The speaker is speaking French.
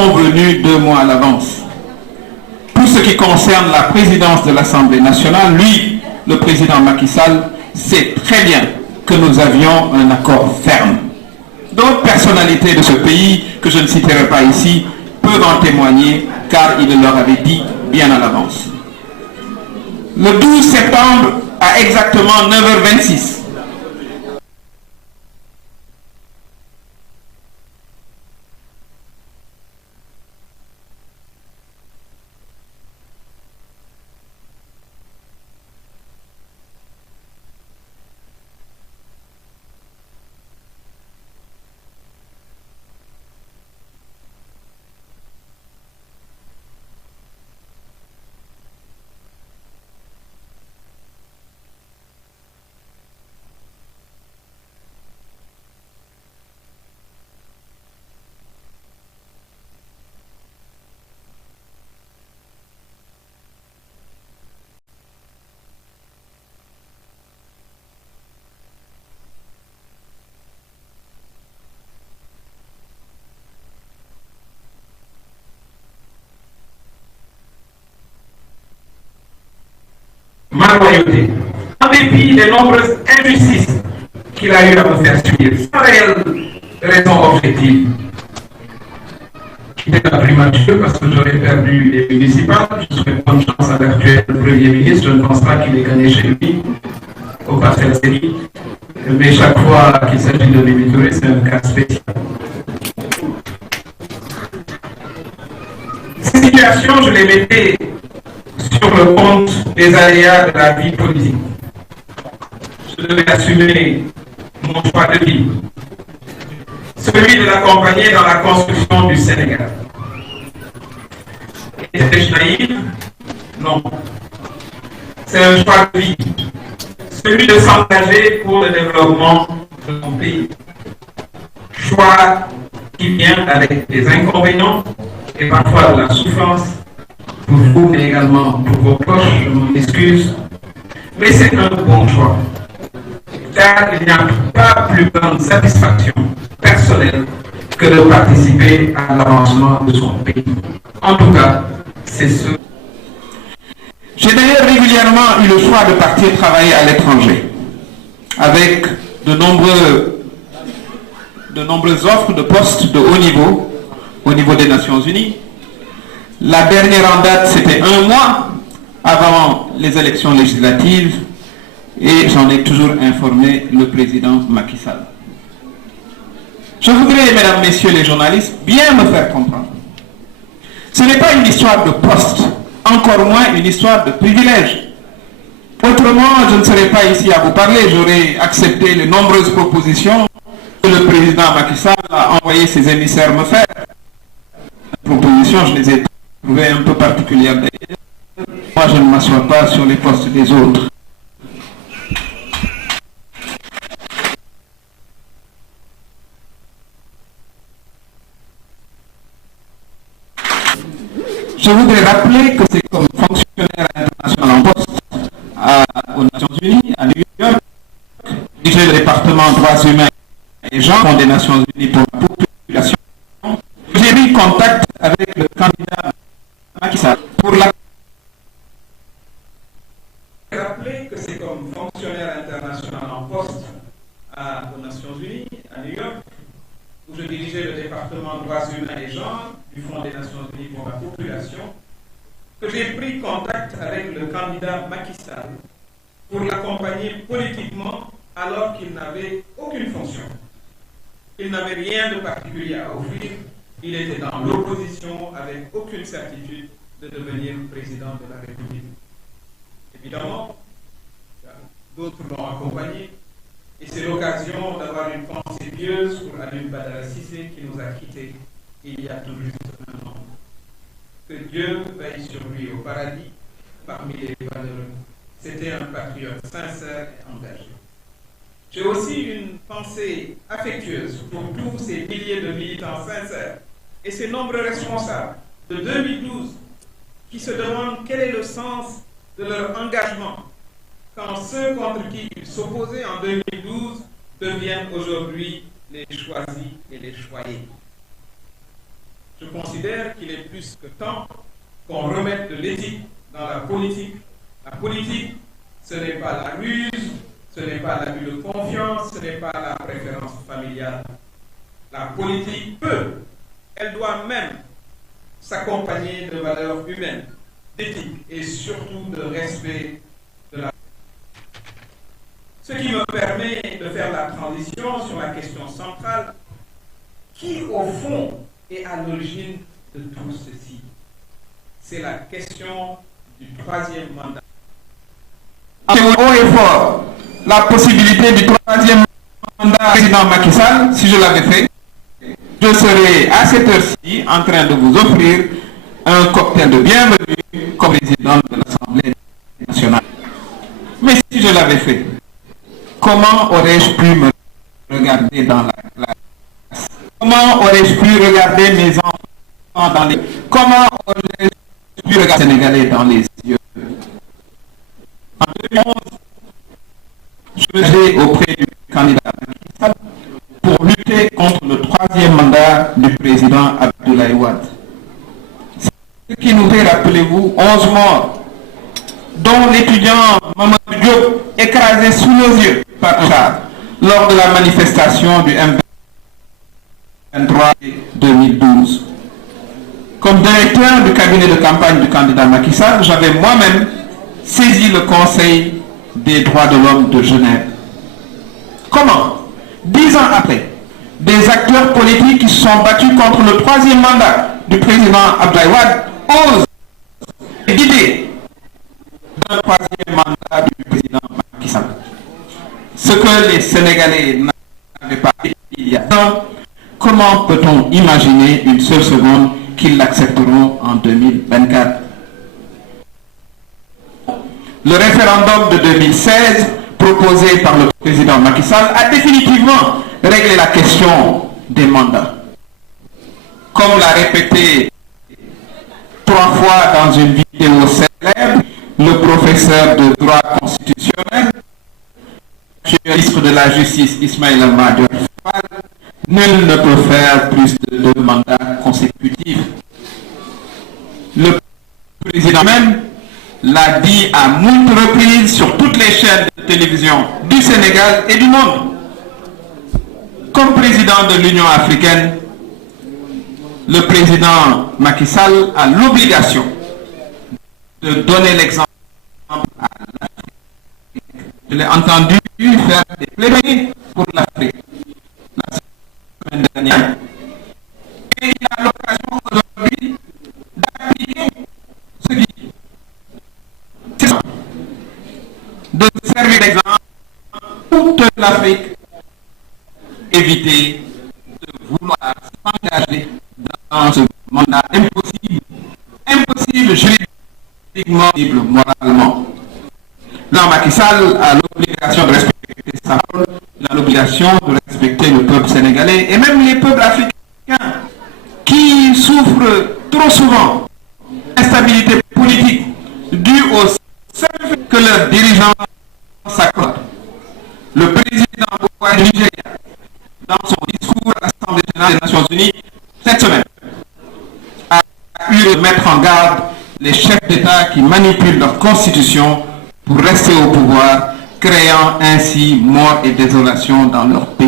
convenu 2 mois à l'avance. Pour ce qui concerne la présidence de l'Assemblée nationale, lui, le président Macky Sall, sait très bien que nous avions un accord ferme. D'autres personnalités de ce pays, que je ne citerai pas ici, peuvent en témoigner, car il leur avait dit bien à l'avance. Le 12 septembre, à exactement 9h26, ma loyauté, en dépit des nombreuses injustices qu'il a eu à me faire subir, sans réelle raison objective. C'était la primature parce que j'aurais perdu les municipales. Je souhaite bonne chance à l'actuel Premier ministre. Je ne pense pas qu'il ait gagné chez lui, au Parcelles Série. Mais chaque fois qu'il s'agit de Mimi Touré, c'est un cas spécial. Ces situations, je les mettais sur le compte des aléas de la vie politique. Je devais assumer mon choix de vie, celui de l'accompagner dans la construction du Sénégal. Était-je naïf? Non. C'est un choix de vie, celui de s'engager pour le développement de mon pays. Choix qui vient avec des inconvénients et parfois de la souffrance pour vous, mais également pour vos proches, je m'en excuse. Mais c'est un bon choix, car il n'y a pas plus grande satisfaction personnelle que de participer à l'avancement de son pays. En tout cas, c'est ce. J'ai d'ailleurs régulièrement eu le choix de partir travailler à l'étranger, avec de nombreuses offres de postes de haut niveau, au niveau des Nations Unies. La dernière en date, c'était 1 mois avant les élections législatives, et j'en ai toujours informé le président Macky Sall. Je voudrais, mesdames, messieurs les journalistes, bien me faire comprendre. Ce n'est pas une histoire de poste, encore moins une histoire de privilège. Autrement, je ne serais pas ici à vous parler, j'aurais accepté les nombreuses propositions que le président Macky Sall a envoyé ses émissaires me faire. Les propositions, je les ai trouvées un peu particulières d'ailleurs. Moi, je ne m'assois pas sur les postes des autres. Je voudrais rappeler que c'est comme fonctionnaire international en poste aux Nations Unies, à New York, diriger le département droits humains et gens des Nations Unies pour la population. J'ai eu contact avec le candidat Macky Sall pour la. Rappeler que c'est comme fonctionnaire international en poste aux Nations Unies, à New York, où je dirigeais le département droits humains et genres du Fonds des Nations Unies pour la population, que j'ai pris contact avec le candidat Macky Sall pour l'accompagner politiquement alors qu'il n'avait aucune fonction. Il n'avait rien de particulier à offrir. Il était dans l'opposition avec aucune certitude de devenir président de la République. Évidemment, d'autres l'ont accompagné. Et c'est l'occasion d'avoir une pensée pieuse pour Alioune Badara Cissé qui nous a quittés il y a tout juste 1 an. Que Dieu veille sur lui au paradis parmi les valeureux. C'était un patriote sincère et engagé. J'ai aussi une pensée affectueuse pour tous ces milliers de militants sincères et ces nombreux responsables de 2012 qui se demandent quel est le sens de leur engagement quand ceux contre qui ils s'opposaient en 2012 deviennent aujourd'hui les choisis et les choyés. je considère qu'il est plus que temps qu'on remette de l'éthique dans la politique. La politique, ce n'est pas la ruse, ce n'est pas l'abus de confiance, ce n'est pas la préférence familiale. La politique peut, elle doit même s'accompagner de valeurs humaines, d'éthique et surtout de respect de la. Ce qui me permet de faire la transition sur la question centrale, qui au fond est à l'origine de tout ceci. C'est la question du troisième mandat. Haut et fort la possibilité du troisième mandat du président Macky Sall, si je l'avais fait, je serais à cette heure-ci en train de vous offrir un cocktail de bienvenue comme président de l'Assemblée nationale. Mais si je l'avais fait, comment aurais-je pu me regarder dans la classe? Comment aurais-je pu regarder mes enfants dans les... Comment aurais-je pu regarder les Sénégalais dans les yeux? En 2011, je faisais auprès du candidat Macky Sall pour lutter contre le troisième mandat du président Abdoulaye Wade. Ce qui nous fait, rappelez-vous, 11 morts, dont l'étudiant Mamadou Diop écrasé sous nos yeux par un char lors de la manifestation du M23 2012. Comme directeur du cabinet de campagne du candidat Macky Sall, j'avais moi-même saisi le Conseil des droits de l'homme de Genève. Comment, 10 ans après, des acteurs politiques qui se sont battus contre le troisième mandat du président Abdoulaye Wade osent l'idée d'un troisième mandat du président Macky Sall? Ce que les Sénégalais n'avaient pas fait il y a temps, comment peut-on imaginer une seule seconde qu'ils l'accepteront en 2024? Le référendum de 2016, proposé par le président Macky Sall, a définitivement réglé la question des mandats. Comme l'a répété 3 fois dans une vidéo célèbre, le professeur de droit constitutionnel, ministre de la Justice Ismaïla Madior Fall, nul ne peut faire plus de 2 mandats consécutifs. Le président même l'a dit à moult reprises sur toutes les chaînes de télévision du Sénégal et du monde. Comme président de l'Union africaine, le président Macky Sall a l'obligation de donner l'exemple à l'Afrique. Je l'ai entendu faire des plaidoyers pour l'Afrique la semaine dernière. Et il a l'occasion aujourd'hui d'appliquer ce qu'il dit. De servir d'exemple à toute l'Afrique, éviter de vouloir s'engager dans ce mandat impossible juridiquement, moralement. Là, Macky Sall a l'obligation de respecter sa parole, il a l'obligation de respecter le peuple sénégalais et même les peuples africains qui souffrent trop souvent d'instabilité politique due au seul fait que leurs dirigeants s'accordent. Le président du Nigeria, dans son discours à l'Assemblée générale des Nations Unies cette semaine, a eu de mettre en garde les chefs d'État qui manipulent leur constitution pour rester au pouvoir, créant ainsi mort et désolation dans leur pays.